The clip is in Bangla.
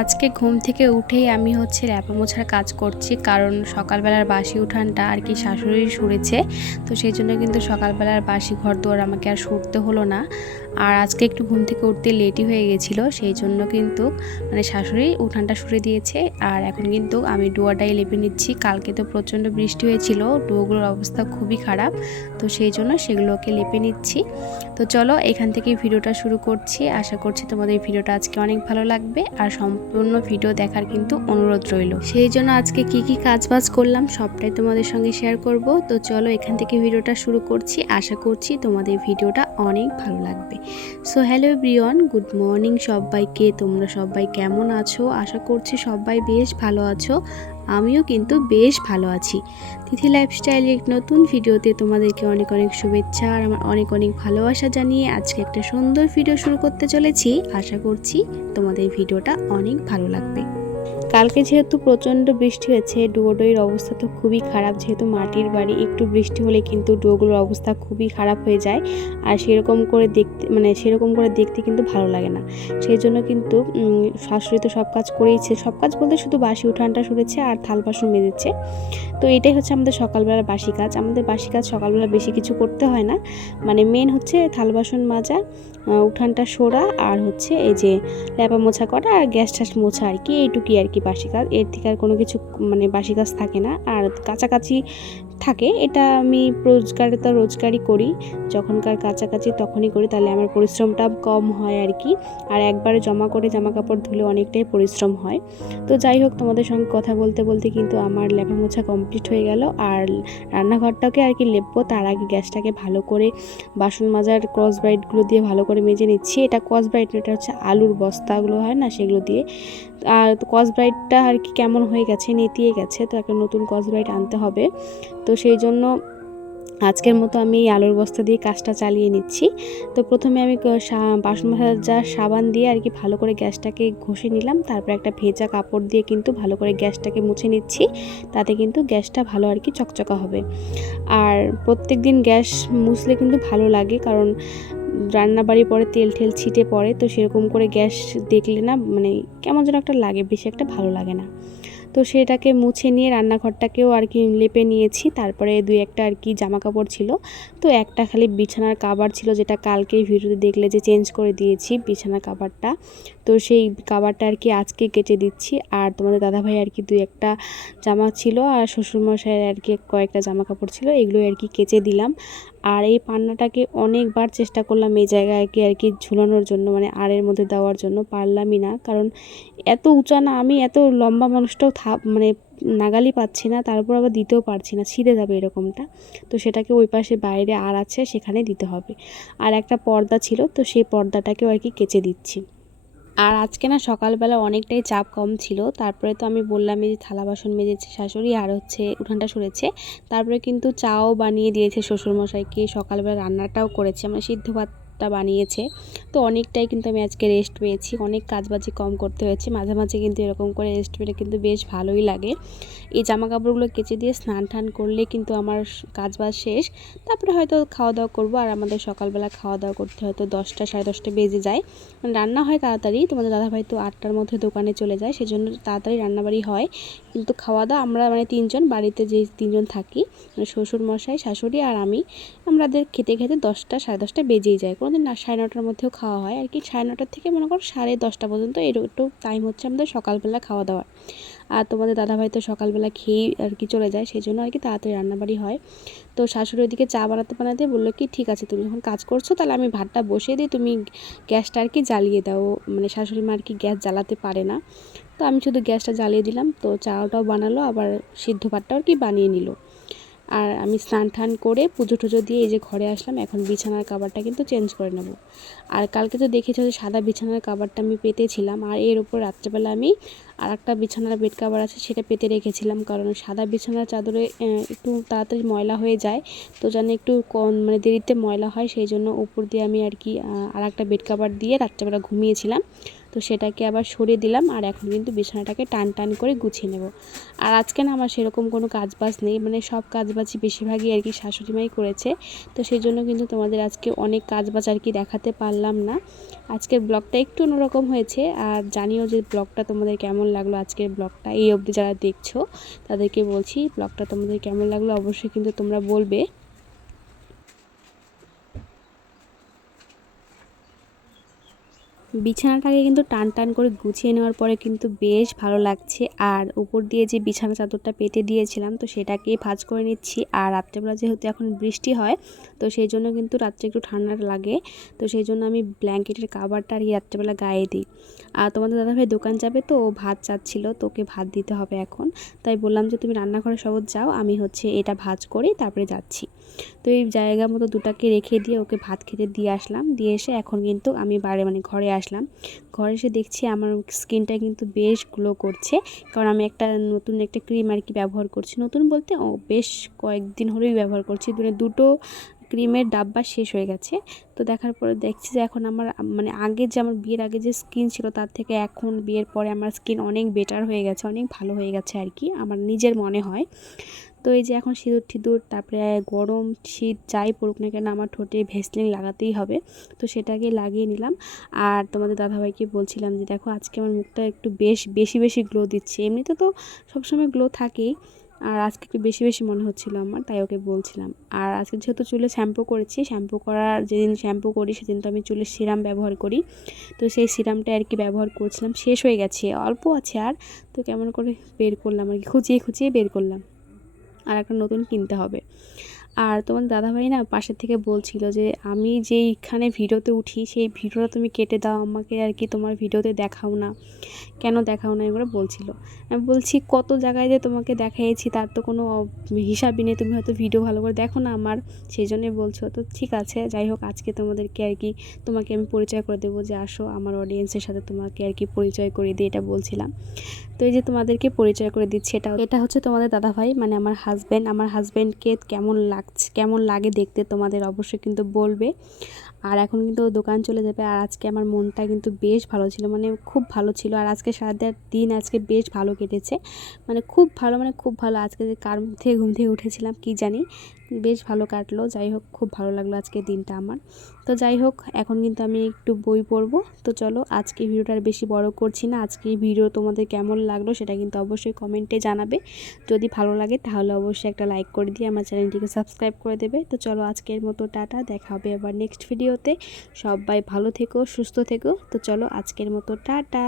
আজকে ঘুম থেকে উঠেই আমি ল্যাপা মোছার কাজ করছি, কারণ সকালবেলার বাসি উঠানটা আর কি শাশুড়ি সরেছে। তো সেই জন্য কিন্তু সকালবেলার বাসি ঘর দুয়ার আমাকে আর সরতে হলো না। আর আজকে একটু ঘুম থেকে উঠতে লেটই হয়ে গেছিলো, সেই জন্য কিন্তু শাশুড়ি উঠানটা সরে দিয়েছে। আর এখন কিন্তু আমি ডুয়াটাই লেপে নিচ্ছি। কালকে তো প্রচণ্ড বৃষ্টি হয়েছিল, ডুয়োগুলোর অবস্থা খুবই খারাপ, তো সেই জন্য সেগুলোকে লেপে নিচ্ছি। তো চলো এখান থেকে ভিডিওটা শুরু করছি। আশা করছি তোমাদের ভিডিওটা আজকে অনেক ভালো লাগবে, আর সম্পূর্ণ ভিডিও দেখার কিন্তু অনুরোধ রইল। সেই জন্য আজকে কি কাজ বাজ করলাম সবটাই তোমাদের সঙ্গে শেয়ার করব। তো চলো এখান থেকে ভিডিওটা শুরু করছি। আশা করছি তোমাদের ভিডিওটা অনেক ভালো লাগবে। So hello everyone, good morning সবাইকে। তোমরা সবাই কেমন আছো? আশা করছি সবাই বেশ ভালো আছো। আমিও কিন্তু বেশ ভালো আছি। তিথি লাইফস্টাইলের এক নতুন ভিডিওতে তোমাদেরকে অনেক অনেক শুভেচ্ছা আর আমার অনেক অনেক ভালোবাসা জানিয়ে আজকে একটা সুন্দর ভিডিও শুরু করতে চলেছি। আশা করছি তোমাদের ভিডিওটা অনেক ভালো লাগবে। কালকে যেহেতু প্রচণ্ড বৃষ্টি হয়েছে, ডুয়োডইয়ের অবস্থা তো খুবই খারাপ। যেহেতু মাটির বাড়ি, একটু বৃষ্টি হলে কিন্তু ডুয়োগুলোর অবস্থা খুবই খারাপ হয়ে যায়। আর সেরকম করে দেখতে কিন্তু ভালো লাগে না। সেই জন্য কিন্তু শাশুড়ি তো সব কাজ করেইছে, সব কাজ বলতে শুধু বাসি উঠানটা সরেছে আর থাল বাসন মেজেছে। তো এটাই হচ্ছে আমাদের সকালবেলার বাসি কাজ। আমাদের বাসি কাজ সকালবেলা বেশি কিছু করতে হয় না, মেন হচ্ছে থাল বাসন মাজা, উঠানটা সরা, আর হচ্ছে এই যে ল্যাপা মোছা করা আর গ্যাস ট্যাস মোছা আর কি। এইটুকুই আর কি বাসি কাজ। এর থেকে আর কোনো কিছু বাসি কাজ থাকে না। আর কাছাকাছি থাকে, এটা আমি রোজগারই করি। যখনকার কাছাকাছি তখনই করি, তাহলে আমার পরিশ্রমটা কম হয় আর কি। আর একবারে জমা করে জামা কাপড় ধুলে অনেকটাই পরিশ্রম হয়। তো যাই হোক, তোমাদের সঙ্গে কথা বলতে বলতে কিন্তু আমার ল্যাপা মোছা কমপ্লিট হয়ে গেল। আর রান্নাঘরটাকে আর কি লেপবো, তার আগে গ্যাসটাকে ভালো করে বাসন মাজার ক্রস ব্রাইটগুলো দিয়ে ভালো করে মেজে নিচ্ছি। এটা ক্রস ব্রাইট, এটা হচ্ছে আলুর বস্তাগুলো হয় না, সেগুলো দিয়ে। আর ক্রস ব্রাইটটা আর কি কেমন হয়ে গেছে, নেতিয়ে গেছে, তো একটা নতুন ক্রস ব্রাইট আনতে হবে। তো সেই জন্য আজকের মতো আমি এই আলুর বস্তা দিয়ে কাজটা চালিয়ে নিচ্ছি। তো প্রথমে আমি বাসন মাজার সাবান দিয়ে আর কি ভালো করে গ্যাসটাকে ঘষে নিলাম। তারপর একটা ভেজা কাপড় দিয়ে কিন্তু ভালো করে গ্যাসটাকে মুছে নিচ্ছি। তাতে কিন্তু গ্যাসটা ভালো আর কি চকচকা হবে। আর প্রত্যেক দিন গ্যাস মুছলে কিন্তু ভালো লাগে, কারণ রান্নাবাড়ির পরে তেল ঠেল ছিটে পড়ে। তো সেরকম করে গ্যাস দেখলে না কেমন যেন একটা লাগে, বেশি একটা ভালো লাগে না। তো সেটাকে মুছে নিয়ে রান্নাঘরটাকেও আর কি লেপে নিয়েছি। তারপরে দুই একটা আর কি জামা কাপড় ছিল, তো একটা খালি বিছানার কাভার ছিল, যেটা কালকেই ভিডিওতে দেখলে যে চেঞ্জ করে দিয়েছি বিছানার কাভারটা। তো সেই কাভারটা আর কি আজকে কেচে দিচ্ছি। আর তোমাদের দাদাভাই আর কি দুই একটা জামা ছিল, আর শ্বশুরমশাইয়ের আর কি কয়েকটা জামা কাপড় ছিল, এগুলো আর কি কেচে দিলাম। আর এই পান্নাটাকে অনেকবার চেষ্টা করলাম এই জায়গায় আর কি ঝুলানোর জন্য, আড়ের মধ্যে দেওয়ার জন্য, পারলামই না। কারণ এত উঁচা না, আমি এত লম্বা মানুষটাও নাগালই পাচ্ছি না, তারপর আবার দিতেও পারছি না, ছিঁড়ে যাবে এরকমটা। তো সেটাকে ওই পাশে বাইরে আর আছে, সেখানে দিতে হবে। আর একটা পর্দা ছিল, তো সেই পর্দাটাকেও আর কি কেচে দিচ্ছি। আর আজকে না সকালবেলা অনেকটাই চাপ কম ছিল। তারপরে তো আমি বললাম এই যে থালা বাসন মেজেছে শাশুড়ি, আর হচ্ছে উঠানটা সরেছে। তারপরে কিন্তু চাও বানিয়ে দিয়েছে শ্বশুরমশাইকে, সকালবেলা রান্নাটাও করেছে, সিদ্ধ ভাতটা বানিয়েছে। তো অনেকটাই কিন্তু আমি আজকে রেস্ট পেয়েছি, অনেক কাজবাজি কম করতে হয়েছে। মাঝে মাঝে কিন্তু এরকম করে রেস্ট পেলে কিন্তু বেশ ভালোই লাগে। এই জামা কাপড়গুলো কেচে দিয়ে স্নান টান করলে কিন্তু আমার কাজবাজ শেষ। তারপরে হয়তো খাওয়া দাওয়া করবো। আর আমাদের সকালবেলা খাওয়া দাওয়া করতে হয়তো 10টা সাড়ে 10টা বেজে যায়। রান্না হয় তাড়াতাড়ি, তোমাদের দাদাভাই তো 8টার মধ্যে দোকানে চলে যায়, সেজন্য তাড়াতাড়ি রান্নাবাড়ি হয়। কিন্তু খাওয়া দাওয়া আমরা তিনজন, বাড়িতে যে তিনজন থাকি, শ্বশুর মশাই, শাশুড়ি আর আমি, আমাদের খেতে খেতে 10টা সাড়ে 10টা বেজেই যায়। কোনোদিন 9:30টার মধ্যেও খাওয়া হয় আর কি। 9:30 থেকে মনে করো 10:30 পর্যন্ত এরকম টাইম হচ্ছে আমাদের সকালবেলা খাওয়া দাওয়ার। আর তোমাদের দাদাভাই তো সকালবেলা খেয়েই আর কি চলে যায়, সেই জন্য আর কি তাড়াতাড়ি রান্নাবাড়ি হয়। তো শাশুড়ি ওইদিকে চা বানাতে বানাতে বললো কি, ঠিক আছে তুমি যখন কাজ করছো তাহলে আমি ভাতটা বসিয়ে দিই, তুমি গ্যাসটা আর কি জ্বালিয়ে দাও। শাশুড়ি মা আর কি গ্যাস জ্বালাতে পারে না, তো আমি শুধু গ্যাসটা জ্বালিয়ে দিলাম। তো চাটাও বানালো, আবার সিদ্ধ ভাতটাও আর কি বানিয়ে নিল। আর আমি স্নান টান করে পুজো টুজো দিয়ে এই যে ঘরে আসলাম। এখন বিছানার কাভারটা কিন্তু চেঞ্জ করে নেব। আর কালকে তো দেখেছো যে সাদা বিছানার কাভারটা আমি পেতেছিলাম, আর এর উপর রাত্রেবেলা আমি আর একটা বিছানার বেড কাভার আছে সেটা পেতে রেখেছিলাম, কারণ সাদা বিছানার চাদরে একটু তাড়াতাড়ি ময়লা হয়ে যায়। তো যেন একটু দেরিতে ময়লা হয়, সেই জন্য উপর দিয়ে আমি আর কি আর একটা বেড কাভার দিয়ে রাত্রেবেলা ঘুমিয়েছিলাম। তো তো সেটাকে আবার সরিয়ে দিলাম। আর এখন কিন্তু বিছানাটাকে টান টান করে গুছিয়ে নেব। আর আজকে না আমার সেরকম কোনো কাজবাজ নেই, মানে সব কাজবাজই বেশিরভাগই আর কি শাশুড়ি মাই করেছে। তো সেই জন্য কিন্তু তোমাদের আজকে অনেক কাজবাজ আর কি দেখাতে পারলাম না। আজকের ব্লগটা একটু অন্যরকম হয়েছে। আর জানিও যে ব্লগটা তোমাদের কেমন লাগলো, আজকের ব্লগটা এই অবধি যারা দেখছো তাদেরকে বলছি ব্লগটা তোমাদের কেমন লাগলো অবশ্যই কিন্তু তোমরা বলবে। বিছানাটাকে কিন্তু টান টান করে গুছিয়ে নেওয়ার পরে কিন্তু বেশ ভালো লাগছে। আর উপর দিয়ে যে বিছানা চাদরটা পেতে দিয়েছিলাম তো সেটাকেই ভাঁজ করে নিচ্ছি। আর রাত্রেবেলা যেহেতু এখন বৃষ্টি হয় তো সেই জন্য কিন্তু রাত্রে একটু ঠান্ডা লাগে, তো সেই জন্য আমি ব্ল্যাঙ্কেটের কাভারটা আর রাত্রেবেলা গায়ে দিই। আর তোমাদের দাদাভাই দোকান যাবে তো ও ভাত চাচ্ছিল, তো ওকে ভাত দিতে হবে এখন। তাই বললাম যে তুমি রান্নাঘরে সব যাও, আমি হচ্ছে এটা ভাঁজ করি তারপরে যাচ্ছি। তো এই জায়গা মতো দুটাকে রেখে দিয়ে ওকে ভাত খেতে দিয়ে আসলাম। দিয়ে এসে এখন কিন্তু আমি মানে ঘরে আসলাম। ঘরে এসে দেখছি আমার স্কিনটা কিন্তু বেশ গ্লো করছে, কারণ আমি নতুন একটা ক্রিম আর কি ব্যবহার করছি। নতুন বলতে বেশ কয়েকদিন হলেই ব্যবহার করছি, দুটো ক্রিমের ডাব্বা শেষ হয়ে গেছে। তো দেখার পরে দেখছি যে এখন আমার মানে আগে যে আমার বিয়ের আগে যে স্কিন ছিল তার থেকে এখন বিয়ের পরে আমার স্কিন অনেক বেটার হয়ে গেছে, অনেক ভালো হয়ে গেছে আর কি আমার নিজের মনে হয়। তো এই যে এখন সিঁদুর টিঁদুর তারপরে গরম শীত যাই পড়ুক না কেন আমার ঠোঁটে ভ্যাসলিন লাগাতেই হবে, তো সেটাকে লাগিয়ে নিলাম। আর তোমাদের দাদাভাইকে বলছিলাম যে দেখো আজকে আমার মুখটা একটু বেশি বেশি গ্লো দিচ্ছে, এমনিতে তো সবসময় গ্লো থাকেই, আর আজকে একটু বেশি বেশি মনে হচ্ছিলো আমার, তাই ওকে বলছিলাম। আর আজকে যেহেতু চুলে শ্যাম্পু করেছি, শ্যাম্পু করার যেদিন শ্যাম্পু করি সেদিন তো আমি চুলের সিরাম ব্যবহার করি, তো সেই সিরামটা আর কি ব্যবহার করছিলাম, শেষ হয়ে গেছে, অল্প আছে আর। তো কেমন করে বের করলাম আর কি, খুঁচিয়ে খুঁচিয়ে বের করলাম, আর একটা নতুন কিনতে হবে। আর তোমার দাদাভাই না পাশের থেকে বলছিল যে আমি যেইখানে ভিডিওতে উঠি সেই ভিডিওটা তুমি কেটে দাও আমাকে আর কি, তোমার ভিডিওতে দেখাও না, কেন দেখাও না এগুলো বলছিল। আমি বলছি কত জায়গায় যে তোমাকে দেখাইছি তার তো কোনো হিসাবই নেই, তুমি হয়তো ভিডিও ভালো করে দেখো না আমার, সেই জন্যই বলছো। তো ঠিক আছে, যাই হোক আজকে তোমাদেরকে আর কি তোমাকে আমি পরিচয় করে দেবো, যে আসো আমার অডিয়েন্সের সাথে তোমাকে আর কি পরিচয় করে দিই, এটা বলছিলাম। তো এই যে তোমাদেরকে পরিচয় করে দিচ্ছি, এটা হচ্ছে তোমাদের দাদাভাই মানে আমার হাজব্যান্ড। আমার হাজব্যান্ডকে কেমন লাগে দেখতে তোমাদের অবশ্যই কিন্তু বলবে। আর এখন কিন্তু দোকান চলে যাবে। আর আজকে আমার মনটা কিন্তু বেশ ভালো ছিল, মানে খুব ভালো ছিল। আর আজকে সারাটা দিন আজকে বেশ ভালো কেটেছে, মানে খুব ভালো, মানে খুব ভালো। আজকে যে কার থেকে ঘুম থেকে উঠেছিলাম কি জানি, বেশ ভালো কাটলো। যাই হোক খুব ভালো লাগলো আজকে দিনটা আমার। তো যাই হোক এখন কিন্তু আমি একটু বই পড়বো। তো চলো আজকে ভিডিওটা আর বেশি বড় করছি না। আজকে ভিডিও তোমাদের কেমন লাগলো সেটা কিন্তু অবশ্যই কমেন্টে জানাবে। যদি ভালো লাগে তাহলে অবশ্যই একটা লাইক করে দিয়ে আমার চ্যানেলটিকে সাবস্ক্রাইব করে দেবে। তো চলো আজকের মতো টাটা, দেখা হবে আবার নেক্সট ভিডিওতে। সবাই ভালো থেকো, সুস্থ থেকো। তো চলো আজকের মতো টাটা।